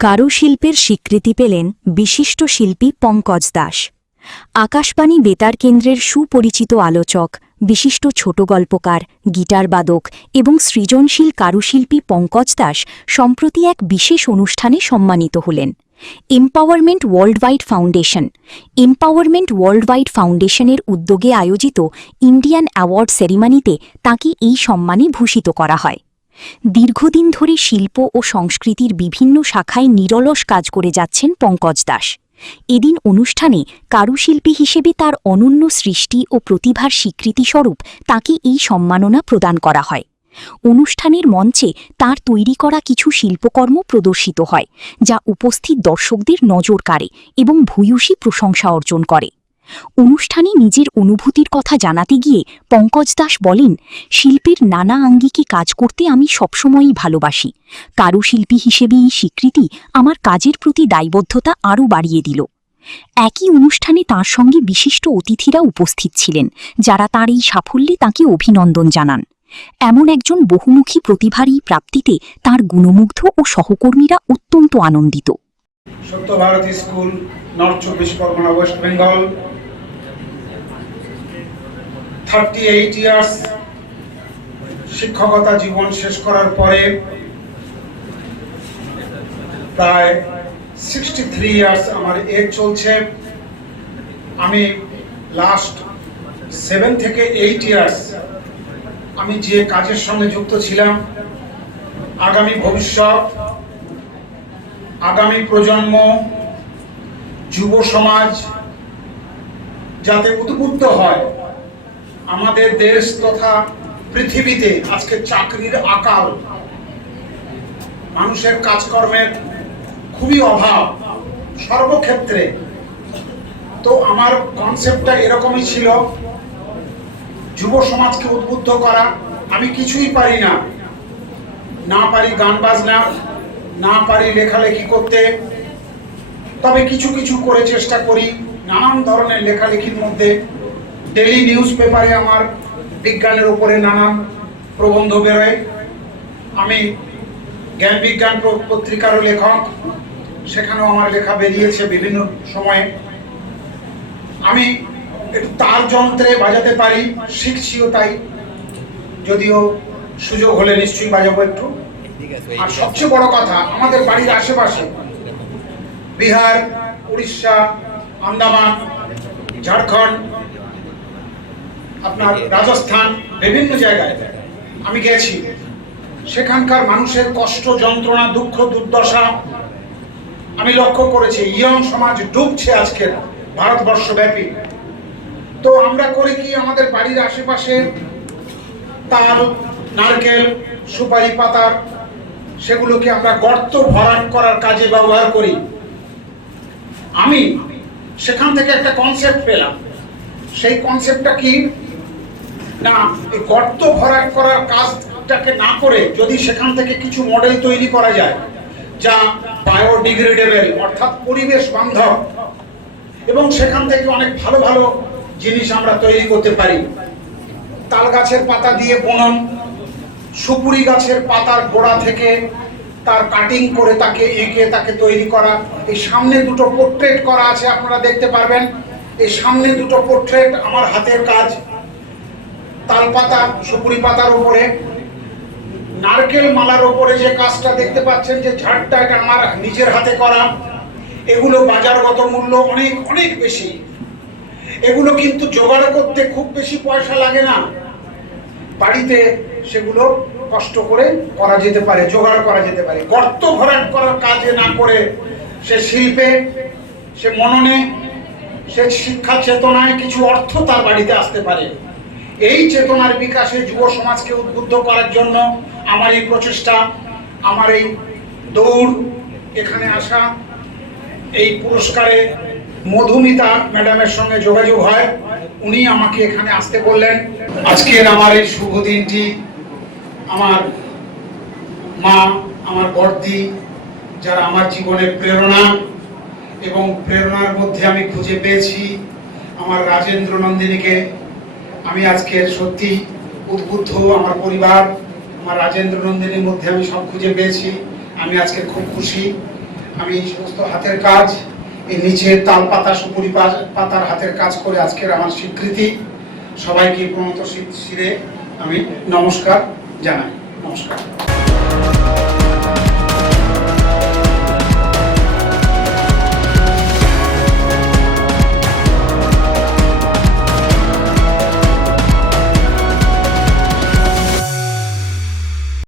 কারুশিল্পের স্বীকৃতি পেলেন বিশিষ্ট শিল্পী পঙ্কজ দাস। আকাশবাণী বেতার কেন্দ্রের সুপরিচিত আলোচক, বিশিষ্ট ছোট গল্পকার, গিটারবাদক এবং সৃজনশীল কারুশিল্পী পঙ্কজ দাস সম্প্রতি এক বিশেষ অনুষ্ঠানে সম্মানিত হলেন। এম্পাওয়ারমেন্ট ওয়ার্ল্ড ওয়াইড ফাউন্ডেশনের উদ্যোগে আয়োজিত ইন্ডিয়ান অ্যাওয়ার্ড সেরিমনিতে তাঁকে এই সম্মানে ভূষিত করা হয়। দীর্ঘদিন ধরে শিল্প ও সংস্কৃতির বিভিন্ন শাখায় নিরলস কাজ করে যাচ্ছেন পঙ্কজ দাস। এদিন অনুষ্ঠানে কারুশিল্পী হিসেবে তার অনন্য সৃষ্টি ও প্রতিভার স্বীকৃতিস্বরূপ তাকে এই সম্মাননা প্রদান করা হয়। অনুষ্ঠানের মঞ্চে তার তৈরি করা কিছু শিল্পকর্ম প্রদর্শিত হয়, যা উপস্থিত দর্শকদের নজর কাড়ে এবং ভূয়সী প্রশংসা অর্জন করে। অনুষ্ঠানে নিজের অনুভূতির কথা জানাতে গিয়ে পঙ্কজ দাস বলেন, শিল্পের নানা আঙ্গিকে কাজ করতে আমি সবসময়ই ভালোবাসি। কারুশিল্পী হিসেবে এই স্বীকৃতি আমার কাজের প্রতি দায়বদ্ধতা আরও বাড়িয়ে দিল। একই অনুষ্ঠানে তাঁর সঙ্গে বিশিষ্ট অতিথিরা উপস্থিত ছিলেন, যারা তাঁর এই সাফল্যে তাঁকে অভিনন্দন জানান। এমন একজন বহুমুখী প্রতিভার এই প্রাপ্তিতে তাঁর গুণমুগ্ধ ও সহকর্মীরা অত্যন্ত আনন্দিত। Satyabharati school, north 24 Pargana, west Bengal. 38 years শিক্ষকতা জীবন শেষ করার পরে প্রায় 63 ইয়ার্স আমার এজ চলছে। আমি লাস্ট 7 থেকে 8 ইয়ার্স আমি যে কাজের সঙ্গে যুক্ত ছিলাম, আগামী ভবিষ্যৎ, আগামী প্রজন্ম, যুব সমাজ যাতে উদ্বুদ্ধ হয়। আমাদের দেশ তথা পৃথিবীতে আজকে চাকরির আকাল, মানুষের কাজকর্মের খুবই অভাব সর্বক্ষেত্রে। তো আমার কনসেপ্টটা এরকমই ছিল, যুব সমাজকে উদ্বুদ্ধ করা। আমি কিছুই পারি না পারি গান বাজনা, না পারি লেখালেখি করতে, তবে কিছু কিছু করে চেষ্টা করি। নানান ধরনের লেখালেখির মধ্যে ডেইলি নিউজ পেপারে আমার বিজ্ঞানের উপরে নানান প্রবন্ধ বেরোয়। আমি জ্ঞান বিজ্ঞান পত্রিকারও লেখক, সেখানেও আমার লেখা বেরিয়েছে বিভিন্ন সময়ে। আমি একটু তার যন্ত্রে বাজাতে পারি, শিখছিও তাই, যদিও সুযোগ হলে নিশ্চয়ই বাজাবো একটু। আর সবচেয়ে বড় কথা, আমাদের বাড়ির আশেপাশে বিহার, উড়িষ্যা, আন্দামান, ঝাড়খণ্ড, আপনার রাজস্থান, বিভিন্ন জায়গায় আমি গেছি। সেখানকার মানুষের কষ্ট, যন্ত্রণা, দুঃখ, দুর্দশা আমি লক্ষ্য করেছি। ইয়ং সমাজ ডুবছে আজকের ভারতবর্ষব্যাপী। তো আমরা করি কি, আমাদের বাড়ির আশেপাশে তাল, নারকেল, সুপারি পাতার, সেগুলোকে আমরা গর্ত ভরাট করার কাজে ব্যবহার করি। আমি সেখান থেকে একটা কনসেপ্ট পেলাম। সেই কনসেপ্টটা কি না, এই গর্ত ভরাট করার কাজটাকে না করে যদি সেখান থেকে কিছু মডেল তৈরি করা যায়, যা বায়োডিগ্রেডেবল অর্থাৎ পরিবেশ বান্ধব, এবং সেখান থেকে অনেক ভালো ভালো জিনিস আমরা তৈরি করতে পারি। তাল গাছের পাতা দিয়ে বুনন, সুপুরি গাছের পাতার গোড়া থেকে তার কাটিং করে তাকে এঁকে তাকে তৈরি করা। এই সামনে দুটো পোর্ট্রেট করা আছে, আপনারা দেখতে পারবেন। এই সামনে দুটো পোর্ট্রেট আমার হাতের কাজ, তাল পাতা, সুপুরি পাতার উপরে। নারকেল মালার উপরে যে কাজটা দেখতে পাচ্ছেন, যে ঝাড়টা, এটা আমার নিজের হাতে করা। এগুলো বাজারগত মূল্য অনেক অনেক বেশি। এগুলো কিন্তু জোগাড় করতে খুব বেশি পয়সা লাগে না, বাড়িতে সেগুলো কষ্ট করে করা যেতে পারে, জোগাড় করা যেতে পারে। গর্ত ভরাট করার কাজে না করে সে শিল্পে, সে মননে, সে শিক্ষা চেতনায় কিছু অর্থ তার বাড়িতে আসতে পারে। এই চেতনার বিকাশে যুব সমাজকে উদ্বুদ্ধ করার জন্য আমার এই প্রচেষ্টা, আমার এই দৌড়, এখানে আসা। এই পুরস্কারে মধুমিতা ম্যাডামের সঙ্গে যোগাযোগ হয়, উনি আমাকে এখানে আসতে বললেন। আজকের আমার এই শুভ দিনটি আমার মা, আমার বড়দি, যারা আমার জীবনের প্রেরণা, এবং প্রেরণার মধ্যে আমি খুঁজে পেয়েছি আমার রাজেন্দ্র নন্দিনীকে। আমি আজকে সত্যি উদ্বুদ্ধ, আমার পরিবার, আমার রাজেন্দ্র নন্দিনীর মধ্যে আমি সব খুঁজে পেয়েছি। আমি আজকে খুব খুশি। আমি এই সমস্ত হাতের কাজ, এই নিচের তাল পাতা সুপুরি পাতার হাতের কাজ করে আজকের আমার স্বীকৃতি। সবাইকে প্রণত শিরে আমি নমস্কার জানাই। নমস্কার।